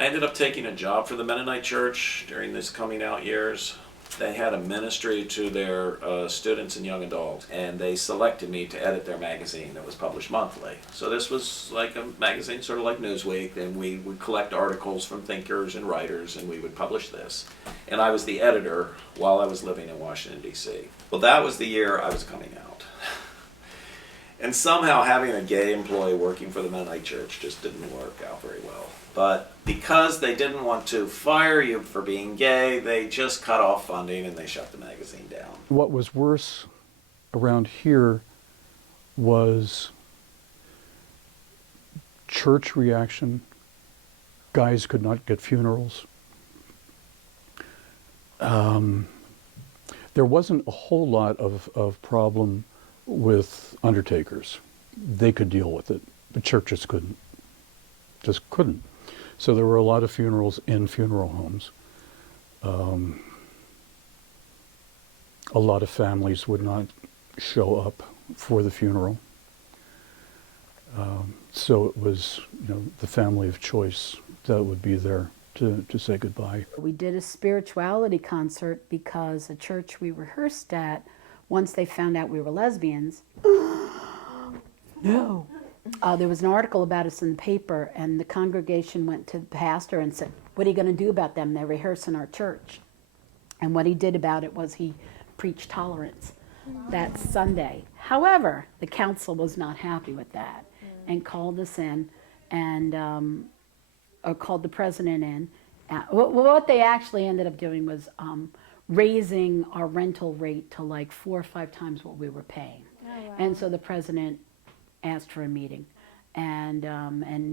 I ended up taking a job for the Mennonite Church during these coming out years. They had a ministry to their students and young adults, and they selected me to edit their magazine that was published monthly. So this was like a magazine, sort of like Newsweek, and we would collect articles from thinkers and writers, and we would publish this. And I was the editor while I was living in Washington, D.C. Well, that was the year I was coming out. And somehow having a gay employee working for the Mennonite Church just didn't work out very well. But because they didn't want to fire you for being gay, they just cut off funding and they shut the magazine down. What was worse around here was church reaction. Guys could not get funerals. There wasn't a whole lot of problem with undertakers. They could deal with it, but churches couldn't. Just couldn't. So there were a lot of funerals in funeral homes. A lot of families would not show up for the funeral. So it was, the family of choice that would be there to say goodbye. We did a spirituality concert because a church we rehearsed at, once they found out we were lesbians, no. There was an article about us in the paper, and the congregation went to the pastor and said, "What are you going to do about them? They rehearse in our church." And what he did about it was he preached tolerance that Sunday. However, the council was not happy with that and called us in and called the president in. What they actually ended up doing was raising our rental rate to like 4 or 5 times what we were paying. Oh, wow. And so the president asked for a meeting. And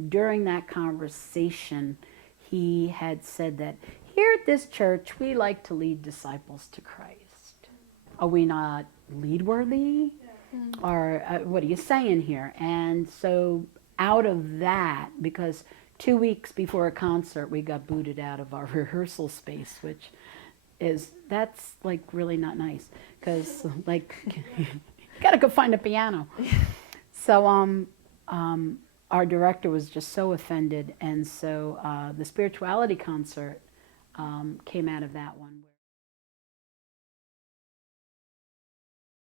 during that conversation, he had said that here at this church, we like to lead disciples to Christ. Are we not lead worthy? Or what are you saying here? And so out of that, because 2 weeks before a concert, we got booted out of our rehearsal space, which that's like really not nice, because like you gotta go find a piano. So our director was just so offended, and so the spirituality concert came out of that one.